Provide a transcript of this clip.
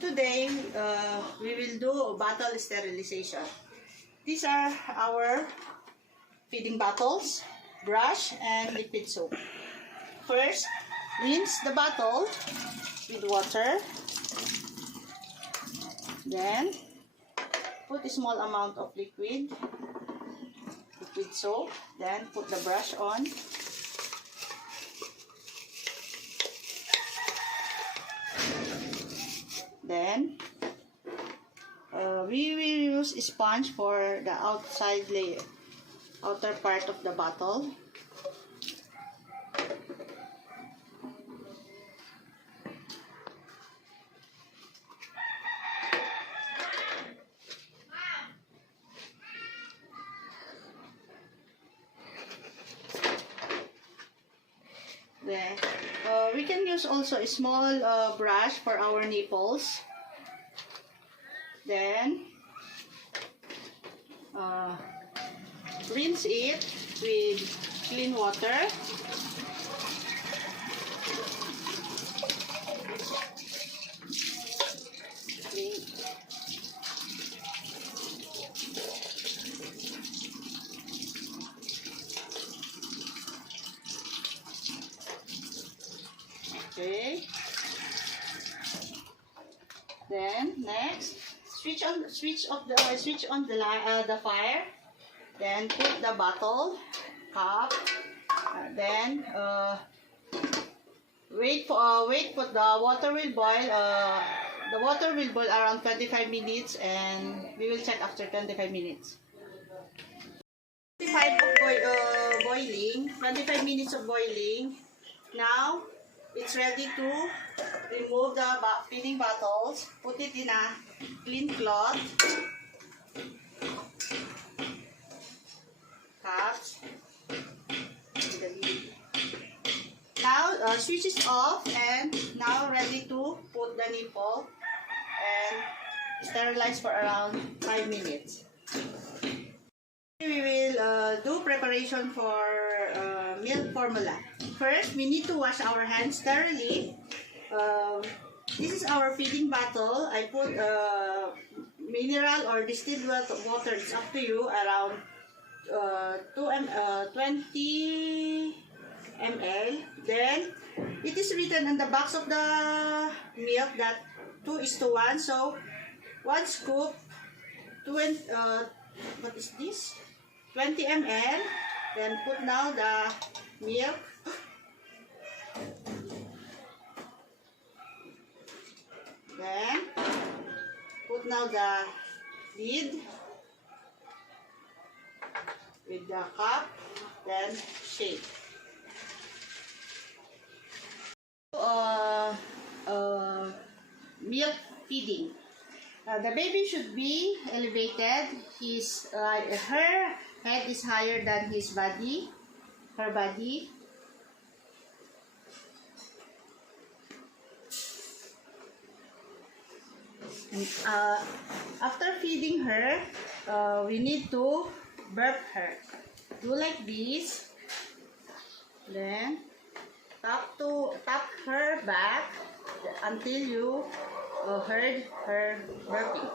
Today, we will do bottle sterilization. These are our feeding bottles, brush, and liquid soap. First, rinse the bottle with water. Then, put a small amount of liquid soap. Then, put the brush on. Then, we will use a sponge for the outside layer, outer part of the bottle. Then, we can use also a small brush for our nipples. Then, rinse it with clean water. Okay. Then next, switch on the fire. Then put the bottle cap. Then wait for the water will boil. The water will boil around 25 minutes, and we will check after 25 minutes. 25 minutes of boiling. Now it's ready to remove the feeding bottles. Put it in a clean cloth. Caps. Now switch is off, and now ready to put the nipple and sterilize for around 5 minutes. We will do preparation for milk formula. First, we need to wash our hands thoroughly. This is our feeding bottle. I put mineral or distilled water. It's up to you. Around 20 ml. Then, it is written on the box of the milk that 2:1. So, 1 scoop, what is this? 20 ml. Then, put now the milk. Then, put now the lid with the cup, then shake. Milk feeding. The baby should be elevated. Her head is higher than her body. And, after feeding her, we need to burp her. Do like this. Then tap her back until you heard her burping.